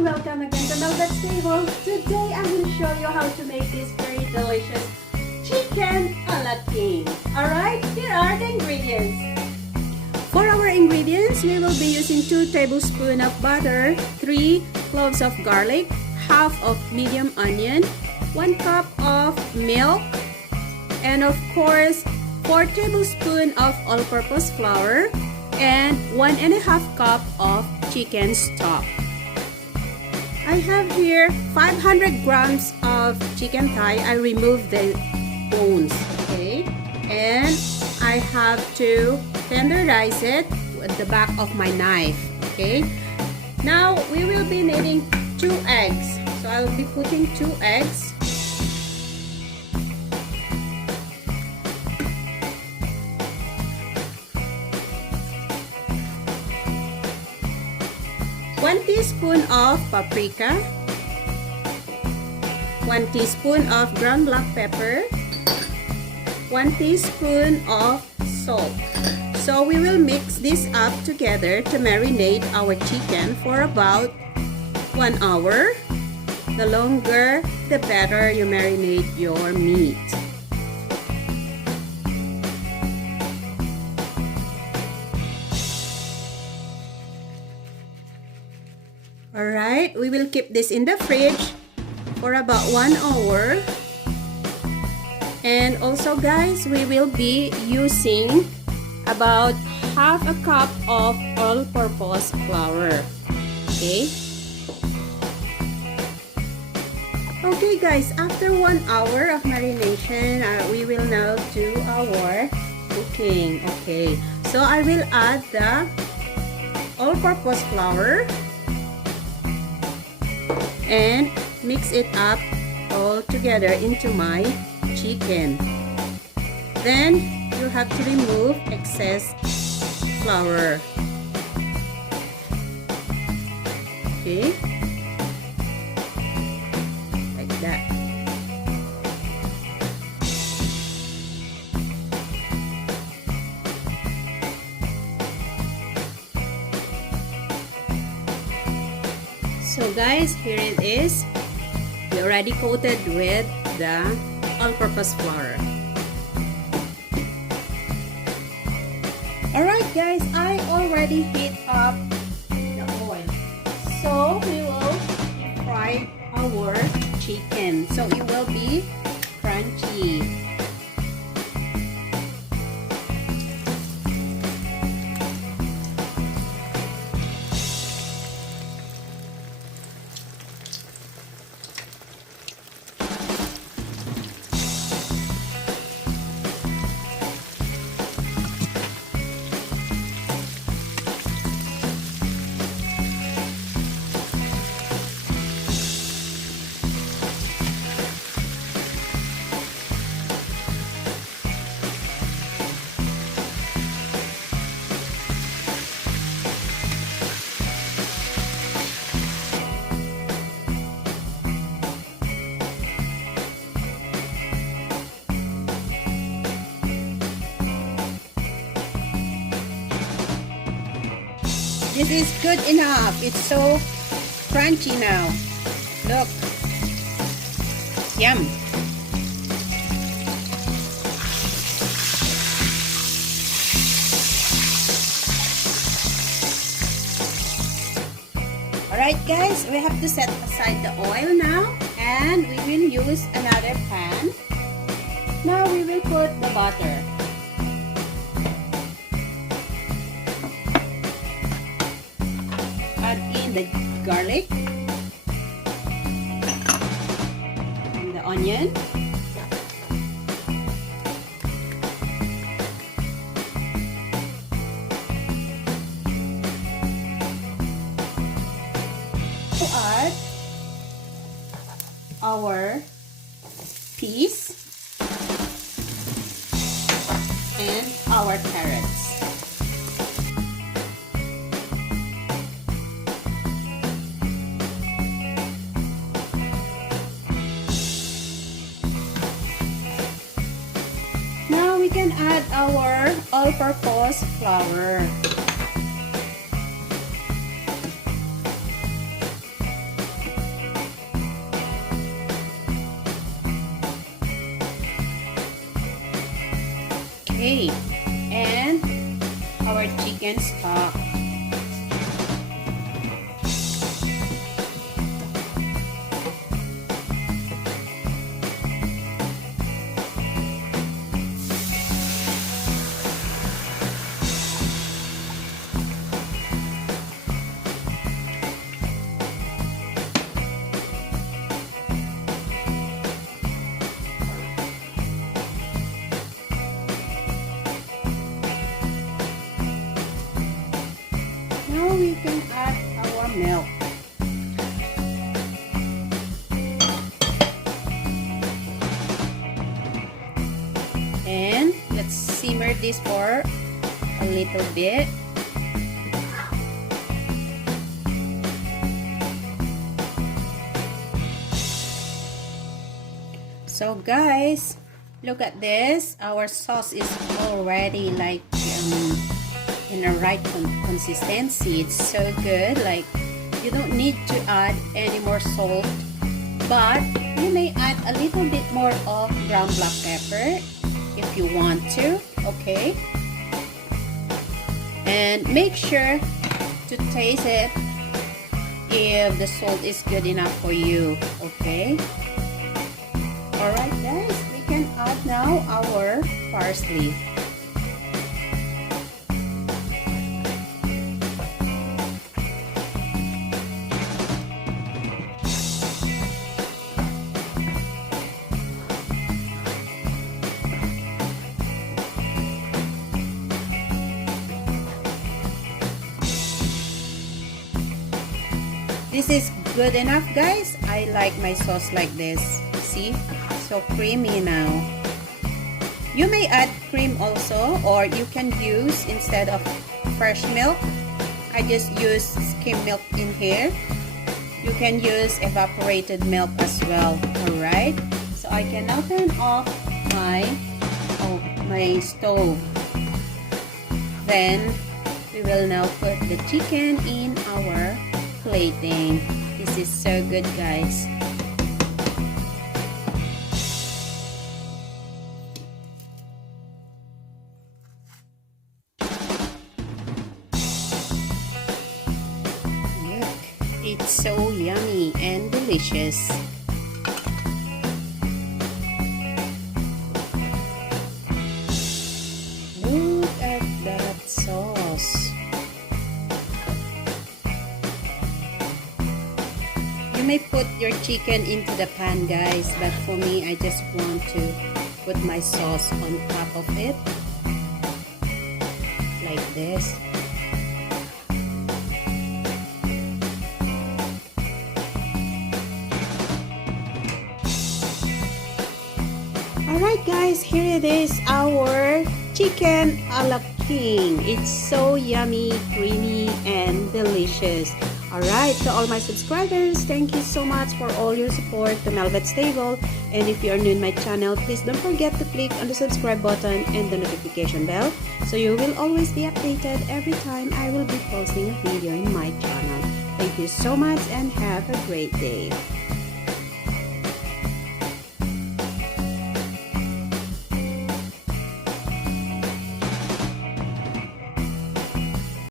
and welcome again to Melbat's Table. Today I will show you how to make this very delicious chicken a la king. Alright, here are the ingredients. For our ingredients, we will be using 2 tablespoons of butter, 3 cloves of garlic, half of medium onion, 1 cup of milk, and of course 4 tablespoons of all-purpose flour, and 1.5 cup of chicken stock. I have here 500 grams of chicken thigh. I removed the bones, okay? And I have to tenderize it with the back of my knife, okay? Now we will be needing 2 eggs. So I will be putting 2 eggs. 1 teaspoon of paprika, 1 teaspoon of ground black pepper, 1 teaspoon of salt. So we will mix this up together to marinate our chicken for about 1 hour. The longer, the better you marinate your meat. Alright, we will keep this in the fridge for about 1 hour. And also guys, we will be using about half a cup of all-purpose flour. Okay? Okay guys, after 1 hour of marination, we will now do our cooking. Okay, so I will add the all-purpose flour and mix it up all together into my chicken. Then you have to remove excess flour. Okay, like that. So guys, here it is. We already coated with the all-purpose flour. Alright guys, I already heat up the oil. So we will fry our chicken. So it will be crunchy. This is good enough. It's so crunchy now. Look. Yum. Alright guys, we have to set aside the oil now, and we will use another pan. Now we will put the butter. Add in the garlic and the onion. To add our peas and our carrots. Now we can add our all-purpose flour. Okay, and our chicken stock. Now we can add our milk. And let's simmer this for a little bit. So guys, look at this. Our sauce is already like in a right consistency. It's so good. Like, you don't need to add any more salt, but you may add a little bit more of ground black pepper if you want to. Okay, and make sure to taste it if the salt is good enough for you. Okay, all right guys, we can add now our parsley. This is good enough, guys. I like my sauce like this. See? So creamy now. You may add cream also, or you can use, instead of fresh milk, I just use skim milk in here. You can use evaporated milk as well. Alright? So I can now turn off my stove. Then we will now put the chicken in our plating. This is so good, guys. Look, it's so yummy and delicious. Look at that sauce. You may put your chicken into the pan, guys, but for me, I just want to put my sauce on top of it, like this. Alright guys, here it is, our chicken a la king. It's so yummy, creamy, and delicious. Alright, to all my subscribers, thank you so much for all your support to Melvet's Table. And if you are new in my channel, please don't forget to click on the subscribe button and the notification bell, so you will always be updated every time I will be posting a video in my channel. Thank you so much and have a great day.